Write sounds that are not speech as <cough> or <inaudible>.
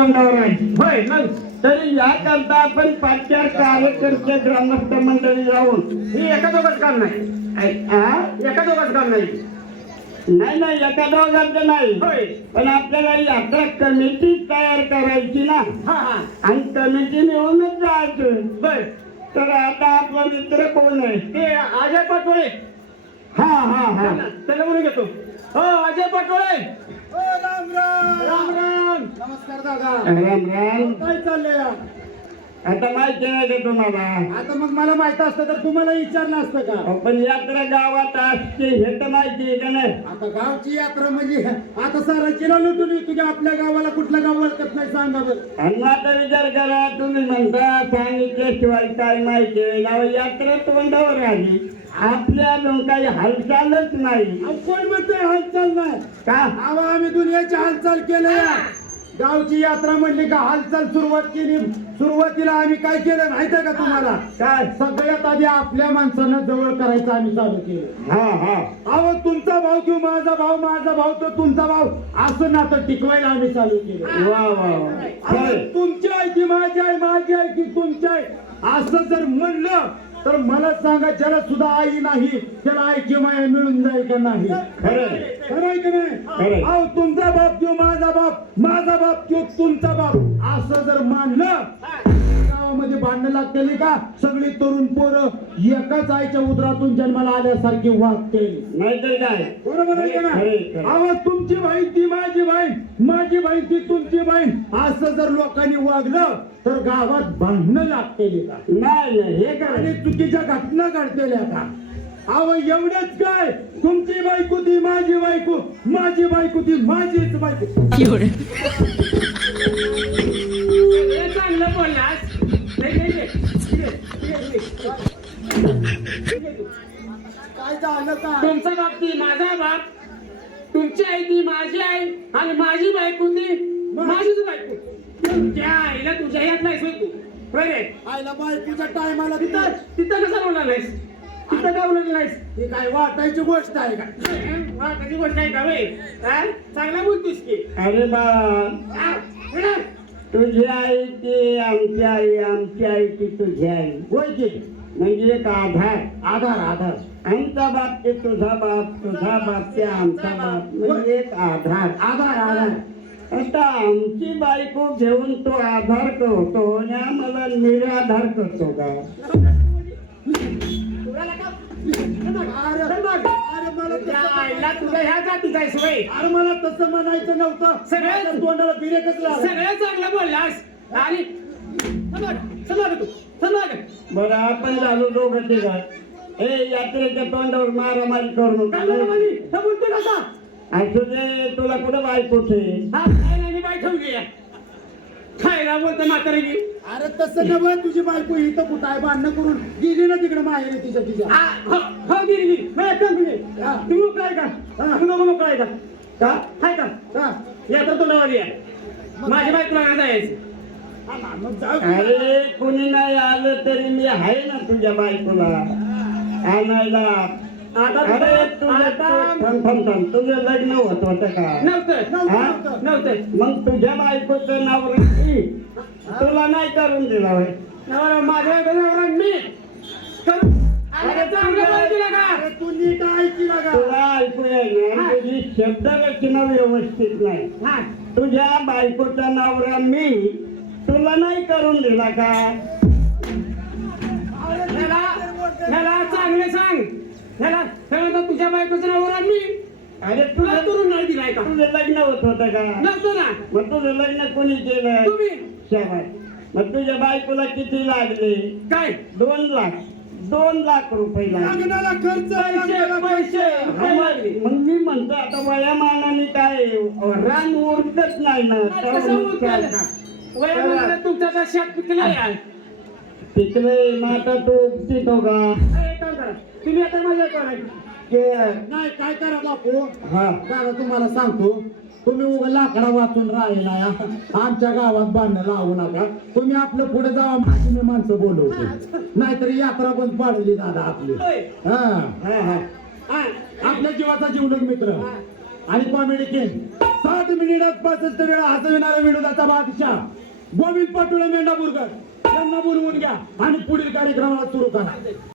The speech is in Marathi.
आहे. होय मग तरी याकरता आपण पाचचार कार्यकर्ते ग्रामस्थ मंडळी जाऊन ही एका दोघांच काम नाही. ऐ- हा? एका दोघांच काम नाही. नाही नाही एका दोघांचं नाही. होय. पण आपल्याला यात्रा कमिटी तयार करायची ना. हा हा. आणि कमिटी मिळूनच जायचं. बर तर आता आपला मित्र कोण आहे? ते अजय पाटोळे. हा हा हा. त्याला म्हणून घेतो. हो अजय पाटोळे. राम राम. राम राम. नमस्कार दादा. राम राम काय चाललंय आता माहिती नाही का तुम्हाला? आता मग मला माहीत असतं तर तुम्हाला विचारलं असतं का? पण यात्रा गावात असते हे तर माहिती आहे का नाही? आता गावची यात्रा म्हणजे आता सरांचीला लुटून येतो की आपल्या गावाला कुठलं गाव ओळखत नाही सांगा बरं. आणि आता विचार करा तुम्ही म्हणता सांगितल्याशिवाय काय माहिती आहे? ना यात्रा तोंडावर आली आपल्या अजून काही हालचालच नाही. अहो, कोण म्हणतोय हालचाल नाही? का? अहो, आम्ही दुनियाची हालचाल केली गावची यात्रा म्हणली का हालचाल सुरुवात केली सुरुवातीला आम्ही काय केलं माहीत आहे का तुम्हाला? काय? सगळ्यात आधी आपल्या माणसांना जवळ करायचं आम्ही चालू केलं. हा हा. अहो तुमचा भाऊ किंवा माझा भाऊ माझा भाऊ तर तुमचा भाऊ. असं नातं टिकवायला आम्ही चालू केलं. वा वा. तुमची आई की माझी आई माझी आई की तुमची आई. असं जर म्हणलं तर मला सांगा ज्याला सुद्धा आई नाही त्याला आईची माया मिळून जाईल का नाही? खरंय. खरं आहे की नाही? तुमचा माझा बाप माझा बाप किंवा तुमचा बाप. असं जर मानलं गावामध्ये भांडणं लागतेली का? सगळी तरुण पोरं एकाच आईच्या उदरातून जन्माला आल्यासारखी वागते. नाहीतर काय? बरोबर आहे का खरंय, ना खरंय. आवाज तुमची बहीण ती माझी बहीण. माझी बहीण ती तुमची बहीण. असं जर लोकांनी वागलं तर गावात भांडणं लागतेली का? नाही नाही हे काय? आणि चुकीच्या घटना घडतेल्या का? अहो एवढंच काय? तुमची बायको ती माझी बायको. माझी बायको ती माझीच बायको. चांगलं बोललास नाही, नाही, नाही. काय झालं का? तुमचा बाप ती माझा बाप. तुमची आई ती माझी आई. आणि माझी बायको ती माझीच बायको. तुमच्या आईला तुझ्या यात नाही तू. होय रे आईला बायकोच्या टायमाला तिथं तिथं कसं बोलणार नाहीस तिथं का बोलणार नाहीस. ही काय वाटायची गोष्ट आहे का? कशी गोष्ट आहे का? हा? चांगला बोलतोस की. अरे बा? हा? तुझी आई ती आमची आई आमची आई ती तुझी आई. होय की म्हणजे एक आधार. आधार आधार. आमचा बाप ते तुझा बाप तुझा बाप ते आमचा बाप. म्हणजे एक आधार. आधार आधार. आता आमची बायको घेऊन तो आधार करतो आणि आम्हाला निराधार करतो का? <laughs> अरे अरे मला तसं आईला ह्या जातीचा अरे मला तसं म्हणायचं नव्हतं सगळ्या- माझ्या तोंडाला बिरेकच लागला सगळं चांगलं बोललास आणि चला तू चला बरं आपण झालो दोघं ए यात्रेच्या तोंडावर मारामारी करू नका? हे बोलतो कसा असू दे तुला कुठं बायकोच आहे हा काय नाही बाय ठेवली आहे. खायला बोलतो म्हातारी की अरे तसं नव्हे तुझी बायको इथं कुठं आहे? भांडणं करून गेली ना तिकडे माहेर तिच्या तिच्या. हा, हो, गेली, गेली. तुम्ही मोकळा आहे का. तुम्ही दोघं मोकळा आहे का? का आहे का? हा. या तर तोंडावर या. माझी बायको लागणार जायचं. हा. अरे कोणी नाही आलं तरी मी आहे ना तुझ्या बायकोला. आणायला. तुझं लग्न होत होतं का? नव्हतं नव्हतं? नव्हतं. नव्हतं. मग तुझ्या बायकोचं नाव राखी तुला नाही करून दिला होय. माझ्या मी तुला ऐकू येणार तुझी शब्द रचना व्यवस्थित नाही. तुझ्या बायकोचा नवरा मी तुला नाही करून दिला का? चांगले सांग. ह्याला ह्याला तर तुझ्या बायकोचं नाव मी. अरे तुला करून नाही दिलाय का? तुझं लग्न होत होतं का? नव्हतं ना. मग तुझं लग्न कोणी केलं? तुम्ही. शाबास. मग तुझ्या बायकोला किती लागले? काय? दोन लाख. दोन लाख रुपये लागले. लग्नाला खर्च पैसे लग्नाला पैसे. हा, मग मग मी म्हणतो आता वयामानाने काय रान उरतच नाही ना. कसं उरतेल? वयामध्ये तुमचा तर शेत पिकला आहे तिकडे माता तो का? एक काम करा. तुम्ही आता माझ्या कोण के नाही काय करा बापू? हा. दादा तुम्हाला सांगतो तुम्ही उगा लाकडा वाचून राहिला या. आमच्या गावात बांधणं लावू नका. तुम्ही आपलं पुढे जावा माझी मी माणसं बोलवतो. नाहीतर यात्रा पण पाडली दादा आपली. हा हा. हा. आपल्या जीवाचा जीवलग मित्र. आणि कॉमेडी किंग साठ मिनिटात पासष्ट वेळा हसविणारा विनोदाचा बादशाह. गोविंद पाटोळे मेंढापूरकर. यांना बोलवून घ्या आणि पुढील कार्यक्रमाला सुरू करा.